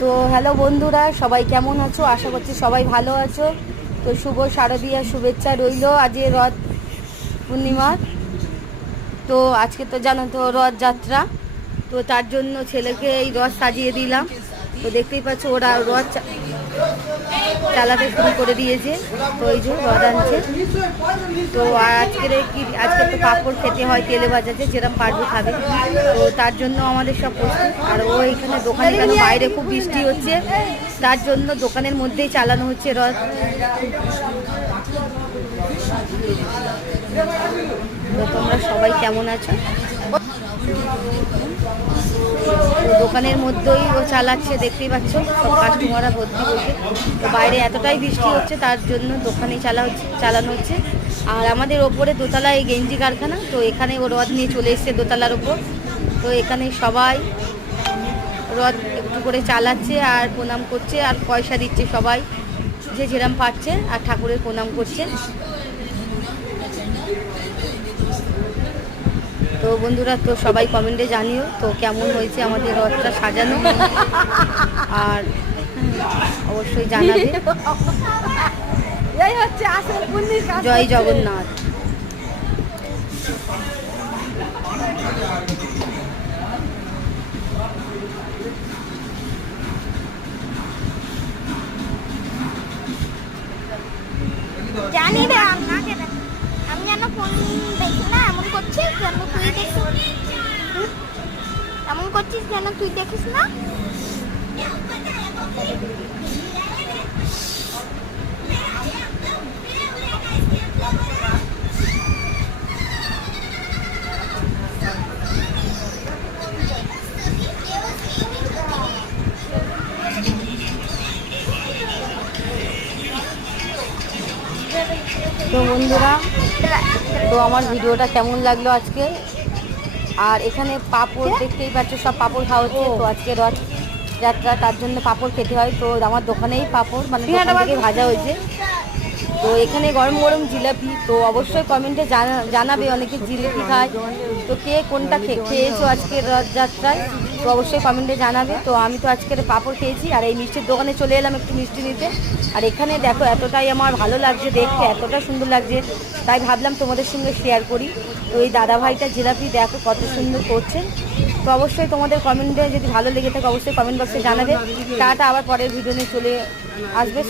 তো হ্যালো বন্ধুরা, সবাই কেমন আছো? আশা করছি সবাই ভালো আছো। তো শুভ শারদীয়া শুভেচ্ছা রইল আজ রথ পূর্ণিমার। তো আজকে তো জানো তো রথযাত্রা, তো তার জন্য ছেলেকে এই রথ সাজিয়ে দিলাম। তো দেখতেই পাচ্ছ ওরা রথ চালাতে শুরু করে দিয়েছে। তো এই যে রথ আনছে। তো আজকে তো পাঁপড় খেতে হয় তেলে ভাজাতে, যেরকম পারবে খাবে। তো তার জন্য আমাদের সব প্রস্তুত। আর ও এখানে দোকানে কেন বাইরে খুব বৃষ্টি হচ্ছে, তার জন্য দোকানের মধ্যেই চালানো হচ্ছে রথ। তো তোমরা সবাই কেমন আছো? তো দোকানের মধ্যেই ও চালাচ্ছে, দেখতেই পাচ্ছ সব কাস্টমাররা ভর্তি হচ্ছে। তো বাইরে এতটাই বৃষ্টি হচ্ছে, তার জন্য দোকানেই চালানো হচ্ছে। আর আমাদের ওপরে দোতলায় গেঞ্জি কারখানা, তো এখানে ও রথ নিয়ে চলে এসছে দোতলার ওপর। তো এখানে সবাই রথ একটু করে চালাচ্ছে আর প্রণাম করছে আর পয়সা দিচ্ছে সবাই, যে যেরম পাচ্ছে, আর ঠাকুরের প্রণাম করছে। তো বন্ধুরা, তো সবাই কমেন্টে জানিও তো কেমন হয়েছে আমাদের রথটা সাজানো, আর অবশ্যই জানাবে। জয় জগন্নাথ। জানি রে, আমি যেন ফোন দেখি না, এমন করছিস যেন তুই দেখিস, এমন করছিস যেন তুই দেখিস না। তো বন্ধুরা, তো আমার ভিডিওটা কেমন লাগলো আজকে। আর এখানে পাঁপড় দেখতেই পাচ্ছ, সব পাঁপড় খাওয়া হচ্ছে। তো আজকে রথ যাত্রা, তার জন্য পাঁপড় খেতে হয়। তো আমার দোকানেই পাঁপড় মানে দোকান থেকে ভাজা হয়েছে। তো এখানে গরম গরম জিলাপি। তো অবশ্যই কমেন্টে জানাবে, অনেকে জিলিপি খায়। তো কে কোনটা খেয়েছো আজকের রথযাত্রায়, তো অবশ্যই কমেন্টে জানাবে। তো আমি তো আজকের পাঁপড় খেয়েছি, আর এই মিষ্টির দোকানে চলে এলাম একটু মিষ্টি নিতে। আর এখানে দেখো এতটাই আমার ভালো লাগছে দেখতে, এতটা সুন্দর লাগছে, তাই ভাবলাম তোমাদের সঙ্গে শেয়ার করি। তো এই দাদাভাইটা জিলাপি দেখো কত সুন্দর করছে। তো অবশ্যই তোমাদের কমেন্টে যদি ভালো লেগে থাকে অবশ্যই কমেন্ট বক্সে জানাবে। টাটা, আবার পরের ভিডিও নিয়ে চলে আসবে।